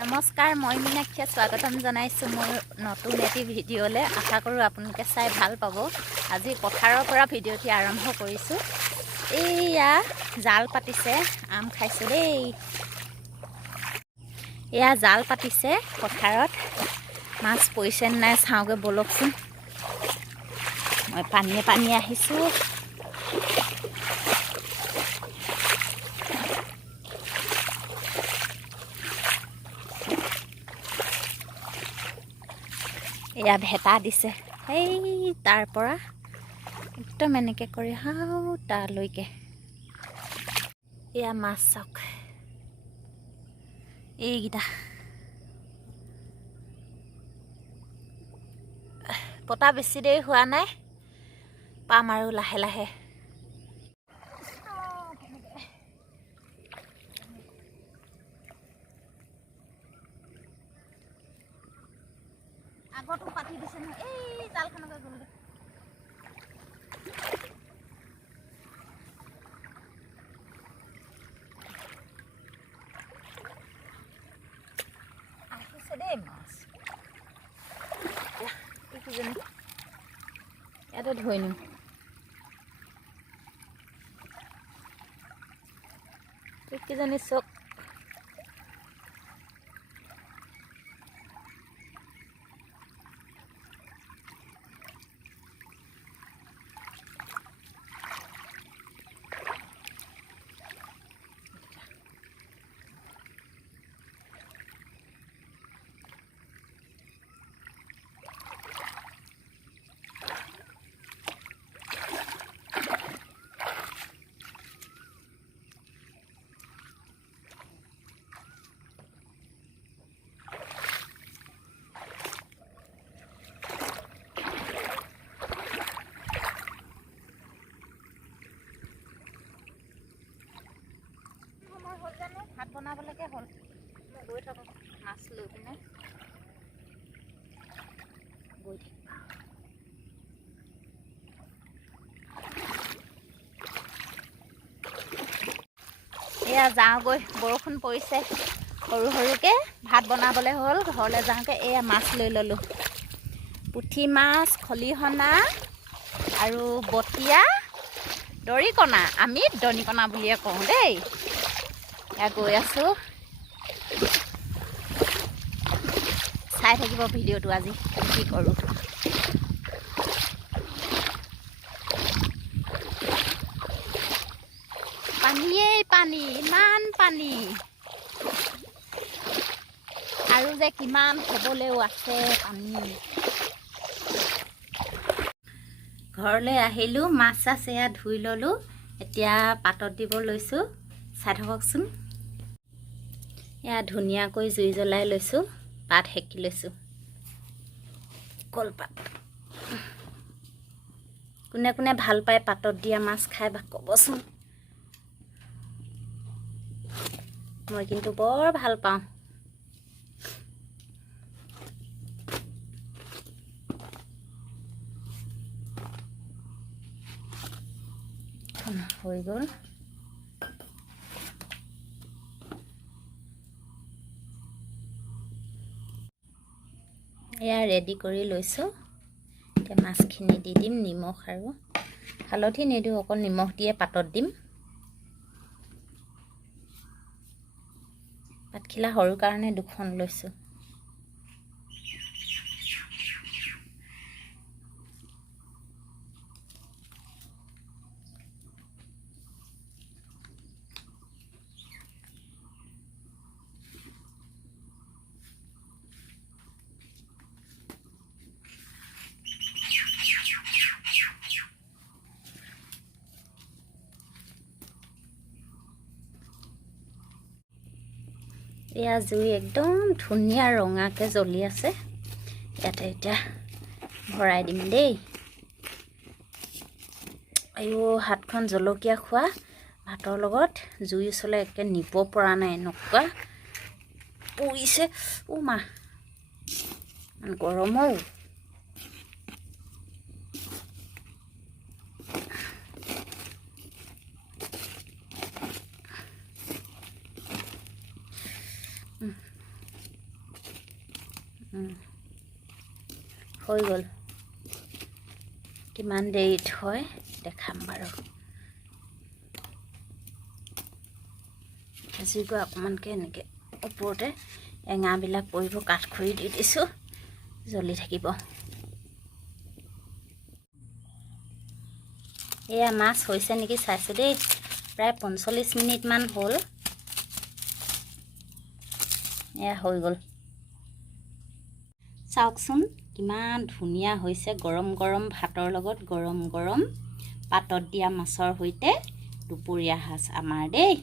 নমস্কাৰ, মই মীনাক্ষীয়ে স্বাগতম জনাইছোঁ মোৰ নতুন এটি ভিডিঅ'লৈ। আশা কৰোঁ আপোনালোকে চাই ভাল পাব। আজি পথাৰৰ পৰা ভিডিঅ'টি আৰম্ভ কৰিছোঁ। এইয়া জাল পাতিছে, আম খাইছোঁ দেই। এয়া জাল পাতিছে পথাৰত, মাছ পৰিছে নাই চাওঁগৈ ব'লকচোন। মই পানীয়ে আহিছোঁ। এয়া ভেটা দিছে সেই তাৰ পৰা একদম এনেকৈ কৰি হাও তালৈকে। এয়া মাছ চাওক, এইকেইটা পতা বেছি দেৰি হোৱা নাই, পাম আৰু লাহে লাহে। আগতো পাতি দিছে নহয়, এই জালখনকে গ'লগৈ। আহিছে দেই মাছ, এইকেইজনী ইয়াতে ধৰি নিম। এইকেইজনী চক ভাত বনাবলৈকে হ'ল। মই গৈ থাকোঁ মাছ লৈ পিনে, গৈ থাকিবা। এয়া যাওঁগৈ, বৰষুণ পৰিছে সৰু সৰুকৈ। ভাত বনাবলৈ হ'ল, ঘৰলৈ যাওঁকৈ এয়া মাছ লৈ ল'লোঁ। পুঠি মাছ, খলিহনা আৰু বটিয়া, দৰিকণা। আমি দৰিকণা বুলিয়ে কওঁ দেই। এয়া গৈ আছোঁ, চাই থাকিব ভিডিঅ'টো আজি কি কৰোঁ। পানীয়েই পানী, ইমান পানী, আৰু যে কিমান হ'বলৈও আছে পানী। ঘৰলৈ আহিলোঁ, মাছ চাছ এয়া ধুই ল'লোঁ। এতিয়া পাতত দিব লৈছোঁ, চাই থাককচোন। এয়া ধুনীয়াকৈ জুই জ্বলাই লৈছোঁ, পাত সেকি লৈছোঁ, কলপাত। কোনে কোনে ভাল পায় পাতত দিয়া মাছ খাই বা ক'বচোন। মই কিন্তু বৰ ভাল পাওঁ। হৈ গ'ল। এয়া ৰেডি কৰি লৈছোঁ। এতিয়া মাছখিনি দি দিম, নিমখ আৰু হালধি নিদিওঁ, অকল নিমখ দিয়ে পাতত দিম। পাতখিলা সৰু কাৰণে দুখন লৈছোঁ। এয়া জুই একদম ধুনীয়া ৰঙাকৈ জ্বলি আছে। ইয়াতে এতিয়া ভৰাই দিম দেই। আইও, হাতখন জলকীয়া খোৱা ভাতৰ লগত জুই ওচৰলৈ একে নিব পৰা নাই, এনেকুৱা পৰিছে। মা, ইমান গৰম ঔ। হৈ গ'ল কিমান দেৰিত হয় দেখাম বাৰু জুইকুৰা অকণমানকৈ এনেকৈ ওপৰতে এঙাবিলাক পৰিব কাঠখৰি দি দিছোঁ জ্বলি থাকিব এয়া মাছ হৈছে নেকি চাইছোঁ দেই প্ৰায় 45 মিনিটমান হ'ল এয়া হৈ গ'ল চাওকচোন কিমান ধুনীয়া হৈছে গৰম গৰম ভাতৰ লগত গৰম গৰম পাতত দিয়া মাছৰ সৈতে দুপৰীয়া সাজ আমাৰ দেই